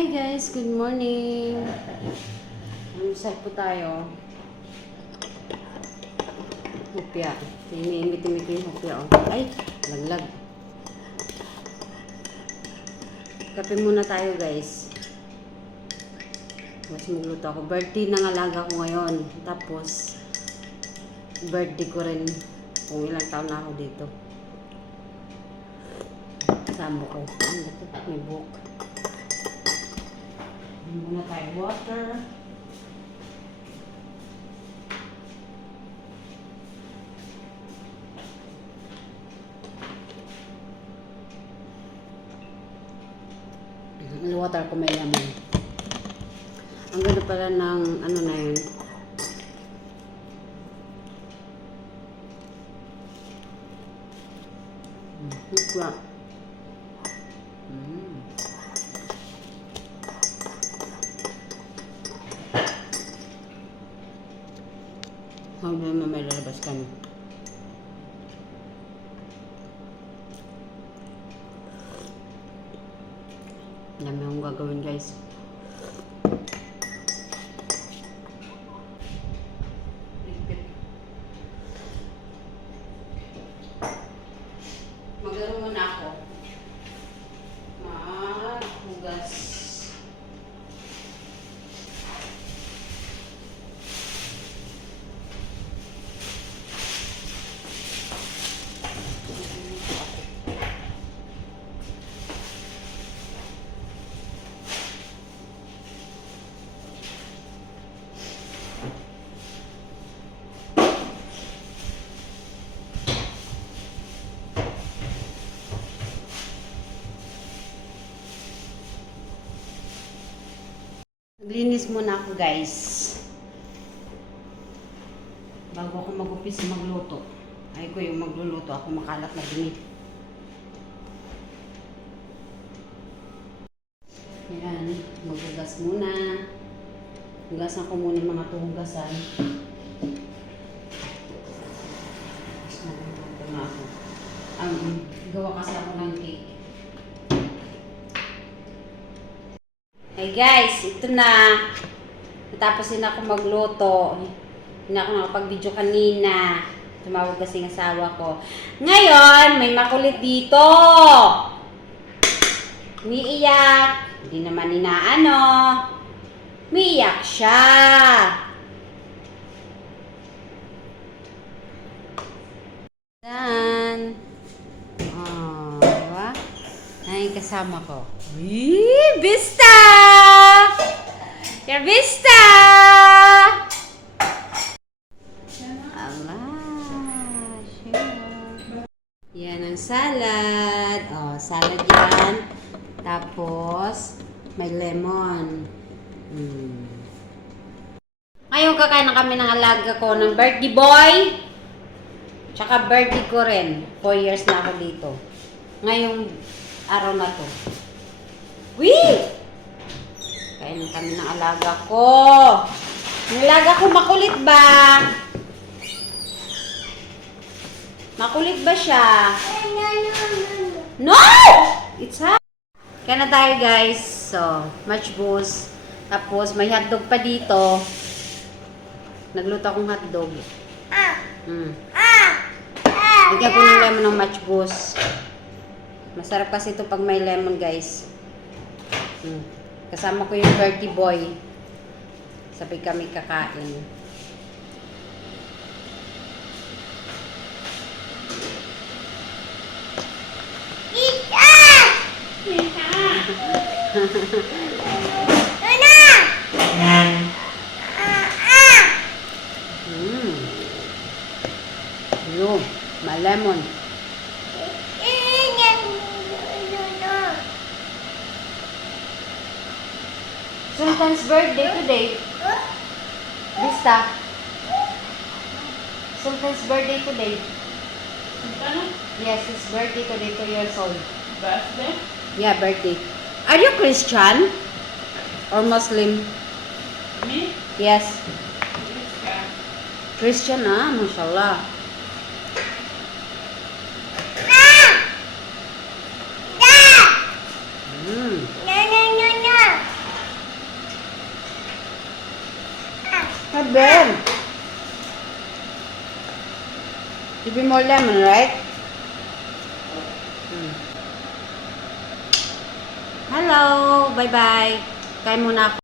Hi guys, good morning. Almusal po tayo. Hupya. Iniimit-imit yung hupya. Oh. Ay, laglag. Kape muna tayo guys. Mas magluto ako. Birthday ng alaga ko ngayon. Tapos, birthday ko rin kung ilang taon na ako dito. Kasama ko. Ano ba ito? May book. Muna tayo water. Water ko may lemon. Ang ganda pala ng ano na yun. Mm, Hukwa. Mm. Hanggang na may lalabas kami. Dami akong gagawin guys. Maglaro muna ako. Maghugas. Naglinis muna ako guys. Bago ako mag-upis magluto. Ay ko yung magluluto ako makalat na dumi. Yan, maghugas muna. Hugasan ko muna mga tuhugasan. Tapos magluluto na ako. Ang gawa kasi ako ng cake. Hey guys, ito na. Natapos din ako magluto. Hindi na ako nakapag-video kanina. Tumawag kasi ng asawa ko. Ngayon, may makulit dito. Umiiyak. Hindi naman inaano. Umiiyak siya. Dan. Oh, diba? Ay, kasama ko. Wee! Vista! Your Vista! Ala, sure. Yan ang salad. Oh, salad yan. Tapos, may lemon. Mm. Ngayon kakain na kami ng alaga ko ng birthday boy. Tsaka birthday ko rin. 4 years na ako dito. Ngayong araw na to. Wee! Kain kami ng alaga ko. Ang alaga ko makulit ba? Makulit ba siya? No! It's hot. Kaya na tayo guys. So, much boost. Tapos, may hotdog pa dito. Nagluto akong hotdog. Mm. Bigyan ko ng lemon ng match boost. Masarap kasi ito pag may lemon, guys. Mm. Kasama ko yung birthday boy. Sabay kami kakain. Mm. Yun. May lemon. Sultan's birthday today. Vista. Sultan's birthday today. Yes, his birthday today, two years old. Birthday? Yeah, birthday. Are you Christian? Or Muslim? Me? Yes. Yes, Christian ah, mashallah. Mm. Hi, Ben. Give me more lemon, right? Hmm. Hello. Bye-bye. Kain muna ako.